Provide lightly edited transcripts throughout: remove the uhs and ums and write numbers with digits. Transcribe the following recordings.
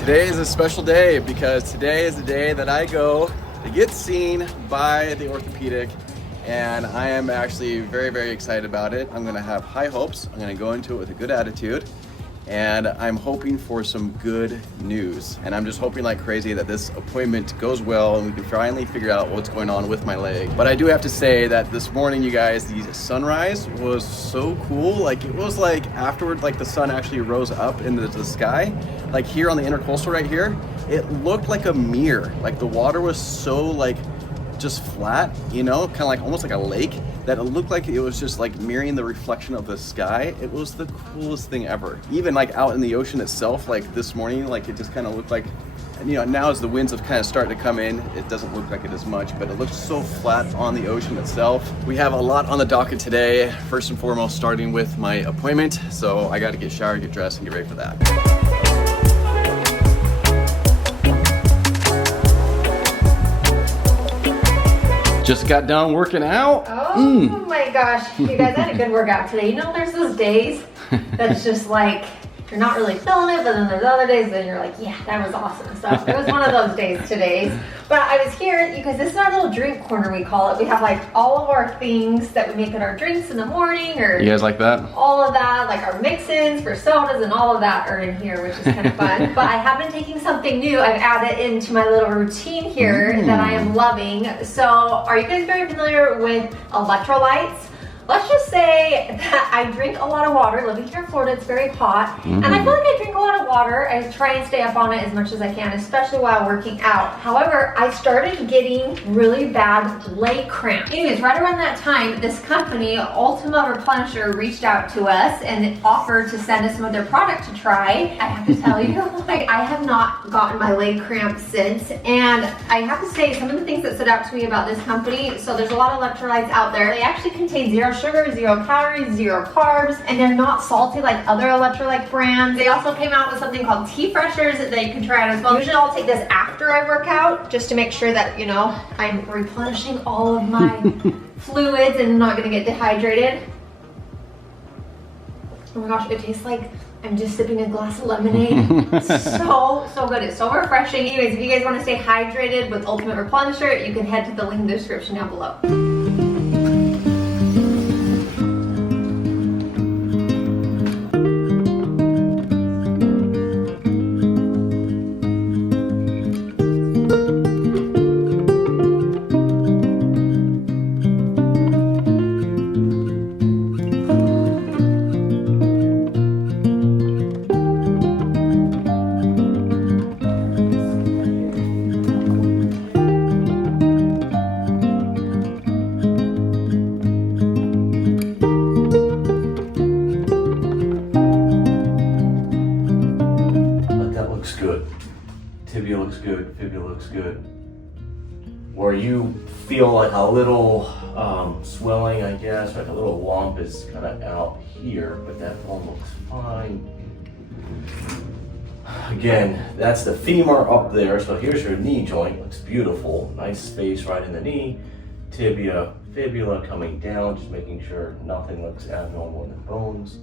Today is a special day because today is the day that I go to get seen by the Orthopedic, and I am actually very, very excited about it. I'm gonna have high hopes. I'm gonna go into it with a good attitude, and I'm hoping for some good news. And I'm just hoping like crazy that this appointment goes well and we can finally figure out what's going on with my leg. But I do have to say that this morning, you guys, the sunrise was so cool. Like it was like afterward, like the sun actually rose up into the sky. Like here on the intercoastal right here, it looked like a mirror. Like the water was so like just flat, you know, kind of like almost like a lake, that it looked like it was just like mirroring the reflection of the sky. It was the coolest thing ever. Even like out in the ocean itself, like this morning, like it just kind of looked like, and you know, now as the winds have kind of started to come in, it doesn't look like it as much, but it looks so flat on the ocean itself. We have a lot on the docket today. First and foremost, starting with my appointment. So I got to get showered, get dressed, and get ready for that. Just got done working out. Oh my gosh, you guys, I had a good workout today. You know, there's those days that's just like, you're not really feeling it, but then there's other days that you're like, yeah, that was awesome. So it was one of those days today. But I was here, you guys, this is our little drink corner, we call it. We have like all of our things that we make in our drinks in the morning, or you guys like that? All of that, like our mix-ins for sodas and all of that are in here, which is kind of fun. But I have been taking something new. I've added into my little routine here that I am loving. So are you guys very familiar with electrolytes? Let's just say that I drink a lot of water. Living here in Florida, it's very hot. And I feel like I drink a lot of water. I try and stay up on it as much as I can, especially while working out. However, I started getting really bad leg cramps. Anyways, right around that time, this company, Ultima Replenisher, reached out to us and offered to send us some of their product to try. I have to tell you, like, I have not gotten my leg cramps since. And I have to say, some of the things that stood out to me about this company, so there's a lot of electrolytes out there. They actually contain 0 sugar, 0 calories, 0 carbs, and they're not salty like other electrolyte brands. They also came out with something called tea freshers that you can try out as well. Usually I'll take this after I work out just to make sure that, you know, I'm replenishing all of my fluids and not gonna get dehydrated. Oh my gosh, it tastes like I'm just sipping a glass of lemonade. so good. It's so refreshing. Anyways, if you guys want to stay hydrated with Ultimate Replenisher, you can head to the link in the description down below. Tibia looks good, fibula looks good. Where you feel like a little swelling, I guess, like a little lump is kind of out here, but that one looks fine. Again, that's the femur up there, so here's your knee joint, looks beautiful. Nice space right in the knee. Tibia, fibula coming down, just making sure nothing looks abnormal in the bones.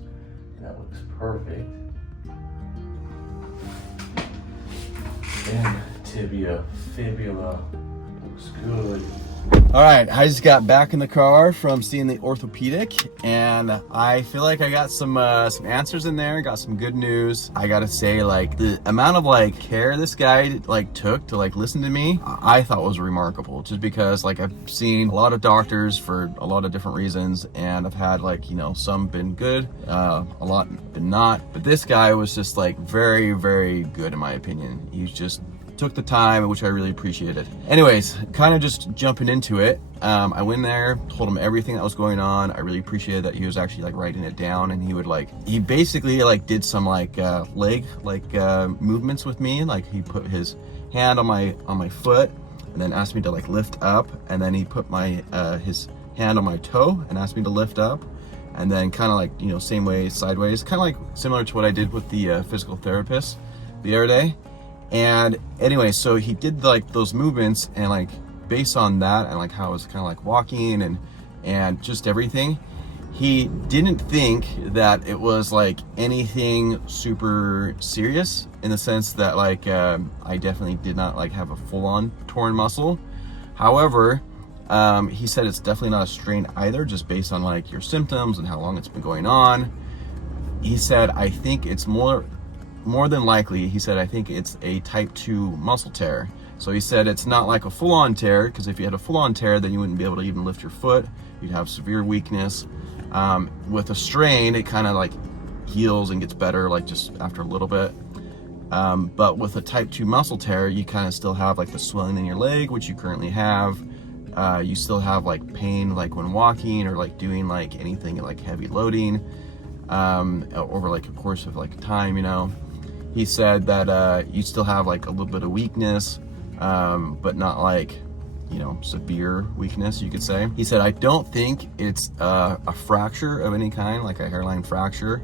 And that looks perfect. And tibia, fibula, looks good. All right, I just got back in the car from seeing the Orthopedic, and I feel like I got some answers in there, got some good news. I gotta say, like, the amount of like care this guy like took to like listen to me, I thought was remarkable. Just because like I've seen a lot of doctors for a lot of different reasons, and I've had like, you know, some been good, a lot been not. But this guy was just like very, very good in my opinion. He's just took the time, which I really appreciated. Anyways, kind of just jumping into it. I went there, told him everything that was going on. I really appreciated that he was actually like writing it down, and he basically like did some like leg movements with me. Like he put his hand on my foot and then asked me to like lift up, and then he put his hand on my toe and asked me to lift up, and then kind of like, you know, same way sideways, kind of like similar to what I did with the physical therapist the other day. And anyway, so he did like those movements, and like based on that and like how I was kind of like walking and just everything, he didn't think that it was like anything super serious, in the sense that like I definitely did not like have a full-on torn muscle. However, he said it's definitely not a strain either, just based on like your symptoms and how long it's been going on. He said, I think it's more than likely, he said, I think it's a type 2 muscle tear. So he said it's not like a full-on tear, because if you had a full-on tear, then you wouldn't be able to even lift your foot. You'd have severe weakness. With a strain, it kind of like heals and gets better like just after a little bit. But with a type 2 muscle tear, you kind of still have like the swelling in your leg, which you currently have. You still have like pain like when walking or like doing like anything like heavy loading over like a course of like time, you know. He said that you still have like a little bit of weakness, but not like, you know, severe weakness, you could say. He said, I don't think it's a fracture of any kind, like a hairline fracture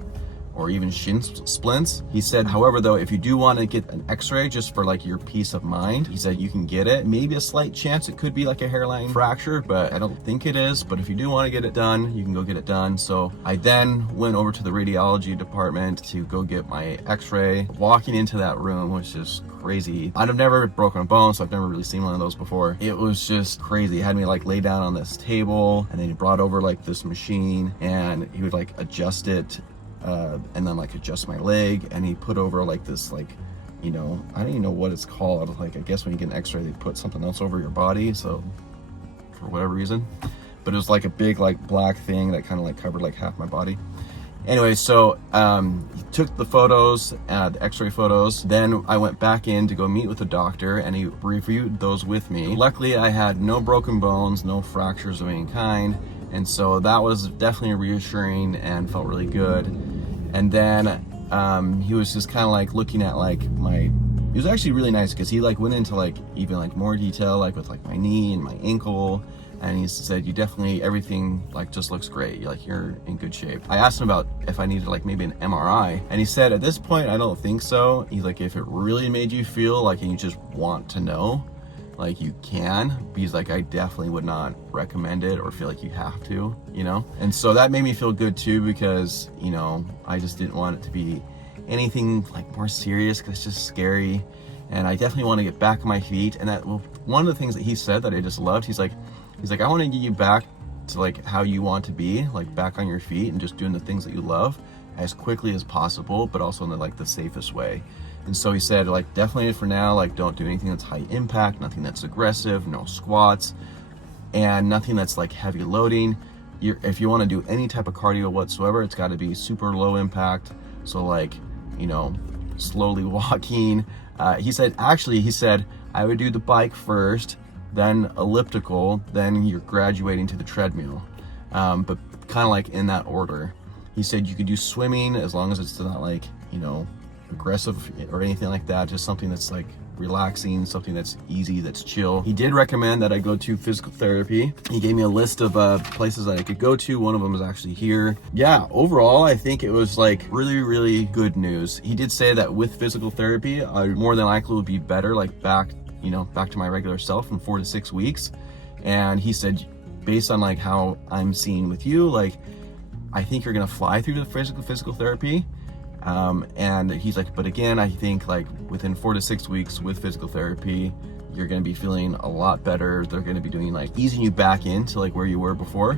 or even shin splints. He said, however, though, if you do want to get an x-ray just for like your peace of mind, he said you can get it. Maybe a slight chance it could be like a hairline fracture, but I don't think it is. But if you do want to get it done, you can go get it done. So I then went over to the radiology department to go get my x-ray. Walking into that room was just crazy. I've never broken a bone, so I've never really seen one of those before. It was just crazy. He had me like lay down on this table, and then he brought over like this machine, and he would like adjust it, and then like adjust my leg, and he put over like this, like, you know, I don't even know what it's called. Like, I guess when you get an x-ray, they put something else over your body, so for whatever reason. But it was like a big like black thing that kind of like covered like half my body. Anyway, so he took the photos, the x-ray photos. Then I went back in to go meet with the doctor, and he reviewed those with me. Luckily, I had no broken bones, no fractures of any kind. And so that was definitely reassuring and felt really good. And then he was just kind of like looking at like it was actually really nice, because he like went into like even like more detail, like with like my knee and my ankle. And he said, you definitely, everything like just looks great. You're in good shape. I asked him about if I needed like maybe an MRI. And he said, at this point, I don't think so. He's like, if it really made you feel like, and you just want to know, like you can. He's like, I definitely would not recommend it or feel like you have to, you know? And so that made me feel good too, because, you know, I just didn't want it to be anything like more serious, because it's just scary. And I definitely want to get back on my feet. And that, well, one of the things that he said that I just loved, he's like, I want to get you back to like how you want to be, like back on your feet and just doing the things that you love as quickly as possible, but also in the safest way. And so he said, like, definitely for now, like, don't do anything that's high impact, nothing that's aggressive, no squats, and nothing that's like heavy loading. If you want to do any type of cardio whatsoever, it's got to be super low impact. So like, you know, slowly walking. He said, I would do the bike first, then elliptical, then you're graduating to the treadmill. But kind of like in that order. He said you could do swimming as long as it's not like, you know, aggressive or anything like that, just something that's like relaxing, something that's easy, that's chill. He did recommend that I go to physical therapy. He gave me a list of places that I could go to. One of them is actually here. Yeah, overall, I think it was like really, really good news. He did say that with physical therapy, I more than likely would be better, like back to my regular self in 4 to 6 weeks. And he said, based on like how I'm seeing with you, like, I think you're gonna fly through the physical therapy. And he's like, but again, I think like within 4 to 6 weeks with physical therapy, you're going to be feeling a lot better. They're going to be doing like easing you back into like where you were before.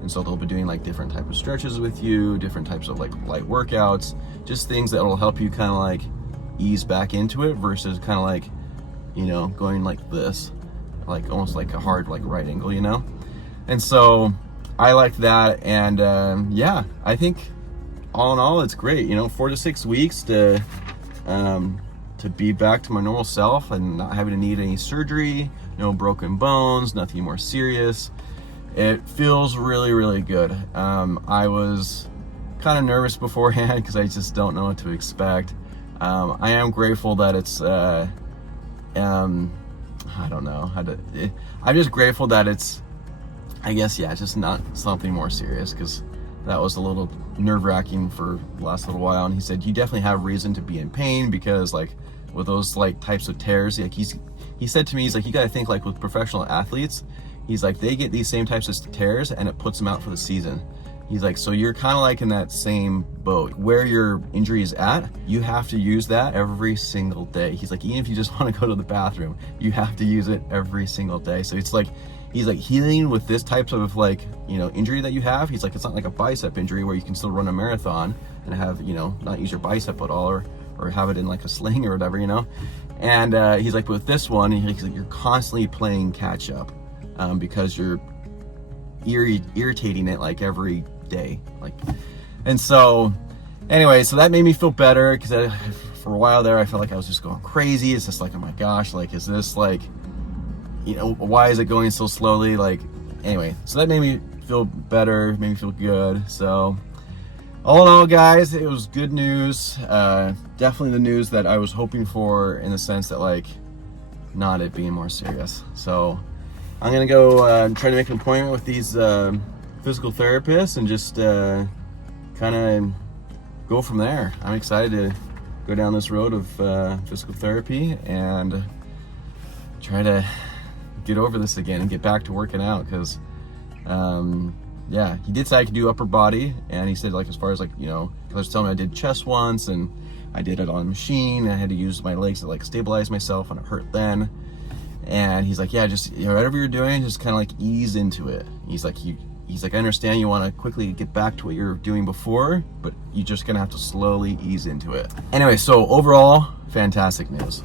And so they'll be doing like different type of stretches with you, different types of like light workouts, just things that will help you kind of like ease back into it versus kind of like, you know, going like this, like almost like a hard, like right angle, you know? And so I like that. And, yeah, I think all in all, it's great, you know, 4 to 6 weeks to be back to my normal self and not having to need any surgery, no broken bones, nothing more serious. It feels really, really good. I was kind of nervous beforehand because I just don't know what to expect. I am grateful that it's, I don't know how to, I'm just grateful that it's, I guess, yeah, just not something more serious, because that was a little nerve-wracking for the last little while. And he said, you definitely have reason to be in pain, because like with those like types of tears, like he said to me, he's like, you got to think like with professional athletes, he's like, they get these same types of tears and it puts them out for the season. He's like, so you're kind of like in that same boat. Where your injury is at, you have to use that every single day. He's like, even if you just want to go to the bathroom, you have to use it every single day. So it's like, he's like, healing with this type of like, you know, injury that you have. He's like, it's not like a bicep injury where you can still run a marathon and have, you know, not use your bicep at all, or have it in like a sling or whatever, you know. And he's like, with this one, he's like, you're constantly playing catch up because you're irritating it like every day, like. And so anyway, so that made me feel better, because for a while there I felt like I was just going crazy. It's just like, oh my gosh, like, is this like, you know, why is it going so slowly? Like, anyway, so that made me feel better, made me feel good. So all in all, guys, it was good news. Definitely the news that I was hoping for, in the sense that, like, not it being more serious. So I'm gonna go try to make an appointment with these physical therapists and just kind of go from there. I'm excited to go down this road of physical therapy and try to get over this again and get back to working out, because yeah, he did say I could do upper body, and he said, like, as far as like, you know, because I was telling him I did chest once and I did it on a machine, and I had to use my legs to like stabilize myself, and it hurt then. And he's like, yeah, just, you know, whatever you're doing, just kind of like ease into it. He's like, I understand you want to quickly get back to what you're doing before, but you're just gonna have to slowly ease into it. Anyway, so overall, fantastic news.